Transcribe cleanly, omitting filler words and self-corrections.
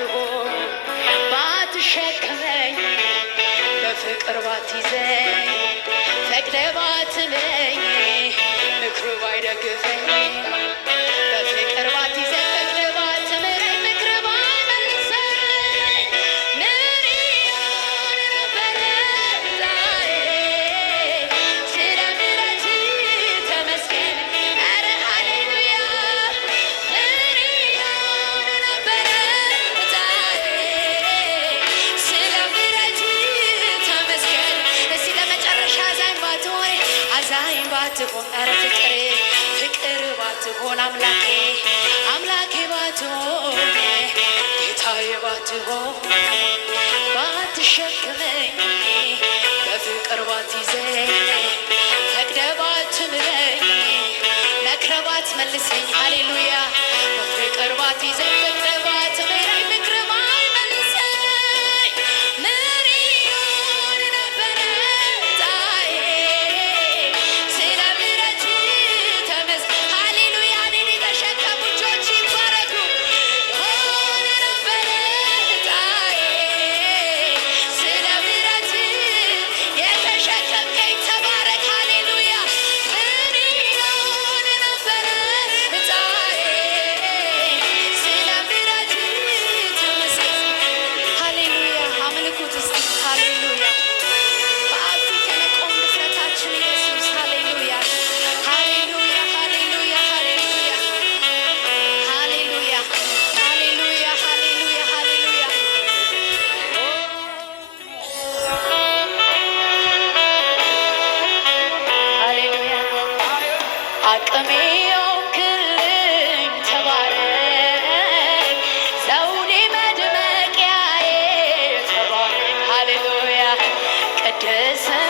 ባትሆን ባትሸከመኝ በፍቅር ባትይዘኝ ፈቅደህ ባትለኝ ምክሩ ባይደግፈኝ በፍቅር ባትይዘኝ ፈቅደህ ባትምረኝ ምክር ባይመልሰኝ ምን ይሆን ነበረ ዛሬ ስለ ምሕረትህ ተመስገን። ኧረ ሃሌሉያ ምን ይሆን ነበረ ዛሬ ስለ ምሕረትህ ተመስገን። እስቲ ለመጨረሻ አዛኝ ባትሆን ኧረ ፍቅር ባትሆን አምላኬ ባትሆን ጌታዬ ባትሆን ባትሸክመኝ በፍቅር ባትይዘኝ ፈቅደህ ባትምረኝ መክረህ ባትመልሰኝ ሃሌሉያ በፍቅር ባትይዘኝ ፈቅደህ ባትምረኝ ምክር ባይመልሰኝ ምን ይሆን ነበረ ዛሬ ስለ ምሕረትህ ተመስገን። ሃሌሉያ እኔን የተሸከሙ እጆች ይባረኩ። ሆን ነበረ ዛሬ ስለ ምሕረትህ የተሸከምከኝ ተባረክ። ሃሌሉያ ምን ይሆን ነበረ ዛሬ ስለ ምሕረትህ ተመስገን። ሃሌሉያ አምልኩት እስቲ ሃሌሉያ በአብ ፊት የመቆም ድፍረታችን ኢየሱስ ሃሌሉያ ሃሌሉያ ሃሌሉያ ሃሌሉያ ሃሌሉያ ሃሌሉያ ሃሌሉያ ሃሌሉያ ሃሌሉያ አቅሜ ሆንክልኝ ተባረክ ዘውዴ መድመቂያዬ ተባረክ ሃሌሉያ ቅድስና